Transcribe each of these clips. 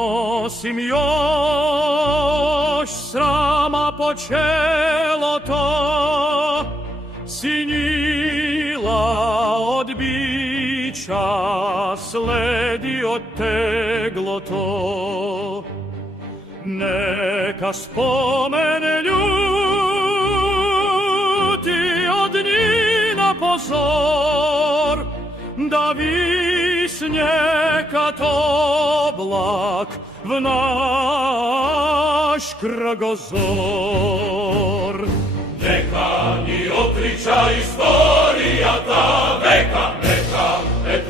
nosim još srama po čelo to, sinjila od bića sledi od teglo to. Neka spomene ljuti od njina pozor, da visnje kad oblak v naš krgozor. Neka ni otriča istorija ta veka, neka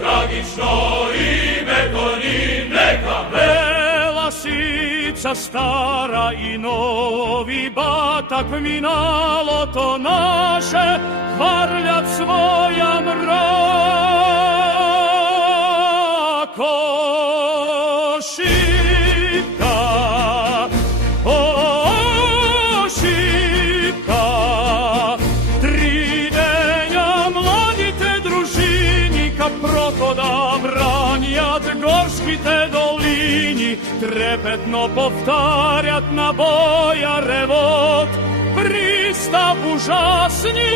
tragično ime to ni neka Bela sica stara i novi batak minalo to naše, varljat svoja mrako šipka, o šipka, tri denja mladite družini, ka prohoda branjat gorski te dolini, trepetno povtarjat na boja revot, pristav užasni.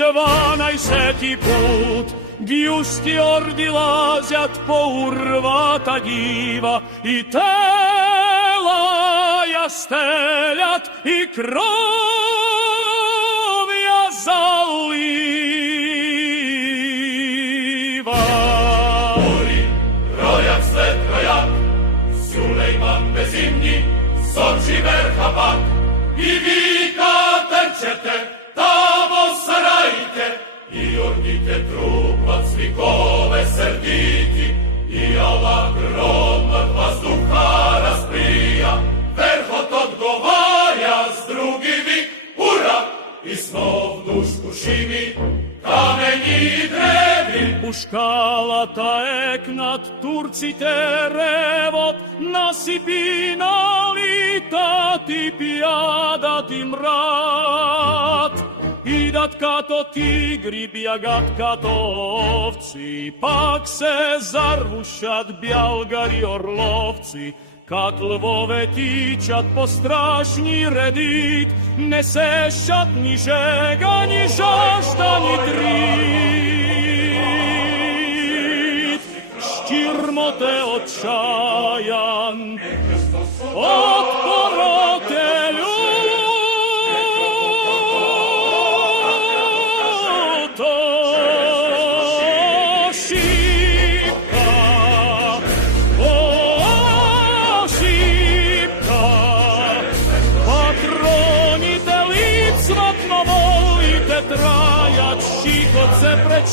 12. put Gjusti ordi lazjat po urvata diva i tela jasteljat i krov ja zaliva. Uri, rojak sled rojak, Sulejman bezimni, Soči Merhabak i vi kad trčete tamo sarajke i ordite trupac vikove srditi i Allah grom od vazduha razprija, verhot odgovarja s drugi vik ura i snov dušku šimi kameni drevi. Puškala ta eknat Turcite revot nasipina litati pijadati mrat. Idat kato tigri, bjagat kato ovci, pak se zarvušat bjalgari orlovci, kad lvove tičat po strašnji redit, ne sešat ni žega, ni žašta, ni trit. Ščirmote očajan, od porotelju,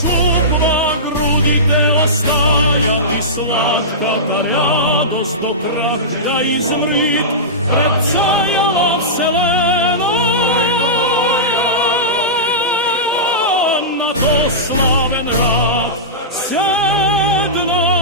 Čukva grudite ostajati slatka ta radost do krah da izmrit pred cajala vselena na to slaven rad sjedna